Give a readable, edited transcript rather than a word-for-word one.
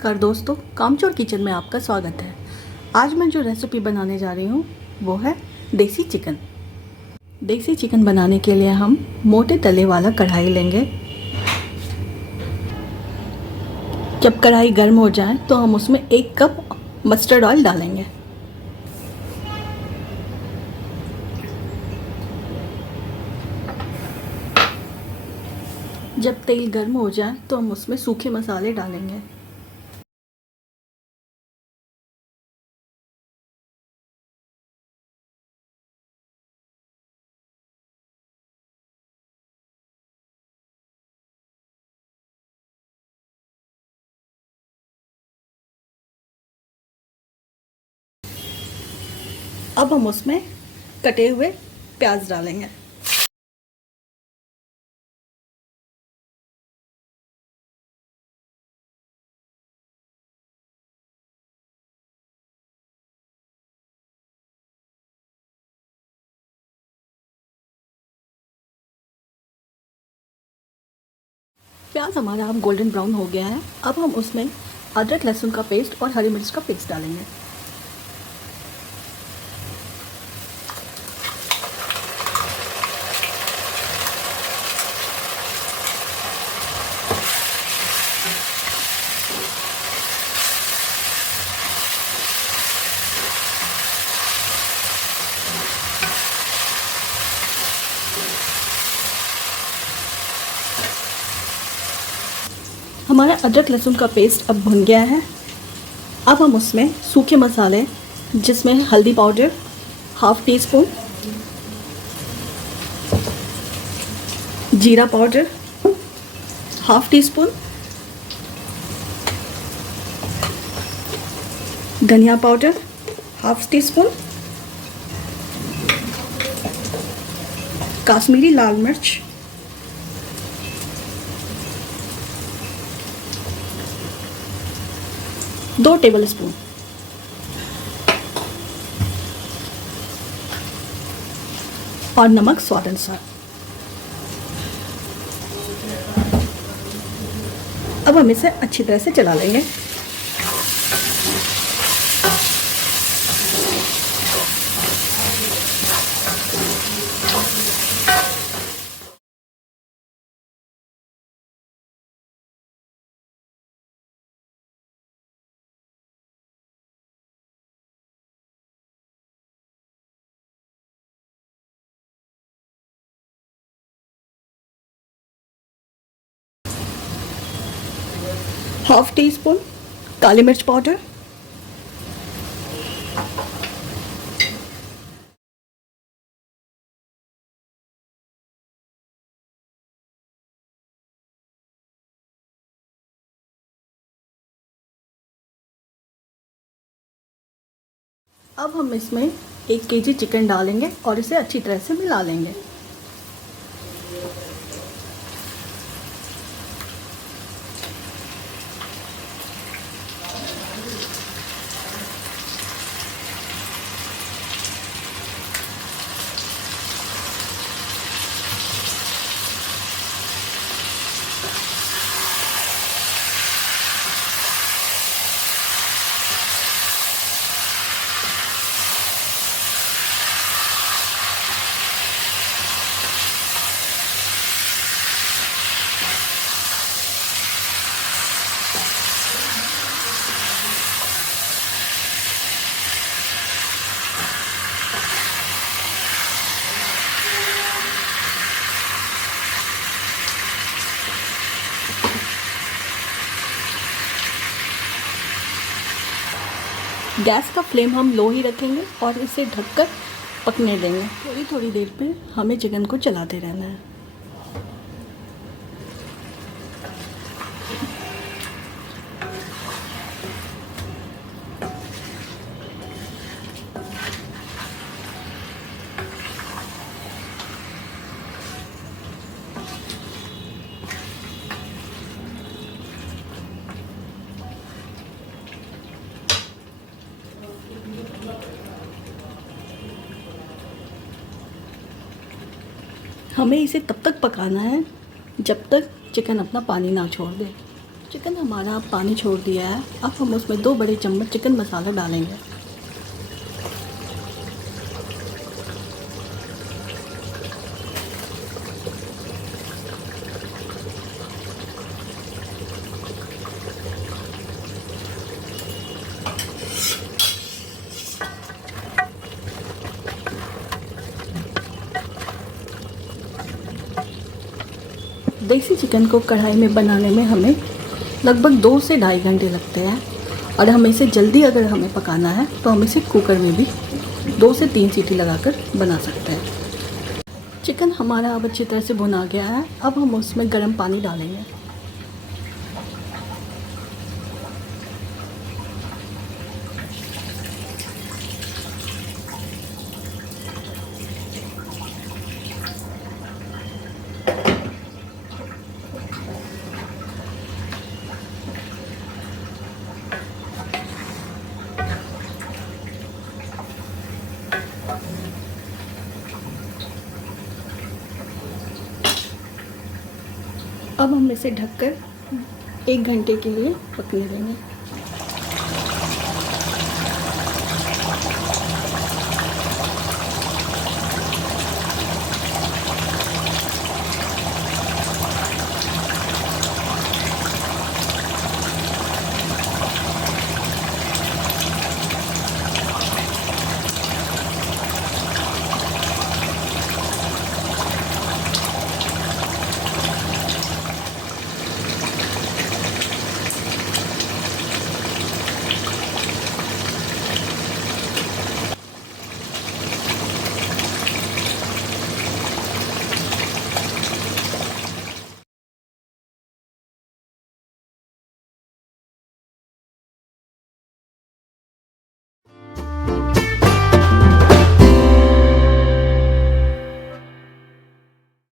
नमस्कार दोस्तों, कामचोर किचन में आपका स्वागत है। आज मैं जो रेसिपी बनाने जा रही हूँ वो है देसी चिकन। देसी चिकन बनाने के लिए हम मोटे तले वाला कढ़ाई लेंगे। जब कढ़ाई गर्म हो जाए तो हम उसमें 1 कप मस्टर्ड ऑयल डालेंगे। जब तेल गर्म हो जाए तो हम उसमें सूखे मसाले डालेंगे। अब हम उसमें कटे हुए प्याज डालेंगे। प्याज हमारा अब गोल्डन ब्राउन हो गया है। अब हम उसमें अदरक लहसुन का पेस्ट और हरी मिर्च का पेस्ट डालेंगे। हमारा अदरक लहसुन का पेस्ट अब भुन गया है। अब हम उसमें सूखे मसाले, जिसमें हल्दी पाउडर ½ टीस्पून, जीरा पाउडर ½ टीस्पून, धनिया पाउडर ½ टीस्पून, काश्मीरी लाल मिर्च दो टेबलस्पून, और नमक स्वाद अनुसार। अब हम इसे अच्छी तरह से चला लेंगे। ½ टीस्पून काली मिर्च पाउडर, अब हम इसमें 1 केजी चिकन डालेंगे और इसे अच्छी तरह से मिला लेंगे। गैस का फ्लेम हम लो ही रखेंगे और इसे ढककर पकने देंगे। थोड़ी थोड़ी देर पे हमें चिकन को चलाते रहना है। हमें इसे तब तक पकाना है जब तक चिकन अपना पानी ना छोड़ दे। चिकन हमारा अब पानी छोड़ दिया है। अब हम उसमें 2 बड़े चम्मच चिकन मसाला डालेंगे। देसी चिकन को कढ़ाई में बनाने में हमें लगभग 2 से ढाई घंटे लगते हैं और हम इसे जल्दी अगर हमें पकाना है तो हम इसे कुकर में भी 2 से 3 सीटी लगाकर बना सकते हैं। चिकन हमारा अब अच्छी तरह से भुना गया है। अब हम उसमें गर्म पानी डालेंगे। अब हम इसे ढककर 1 घंटे के लिए पकने देंगे।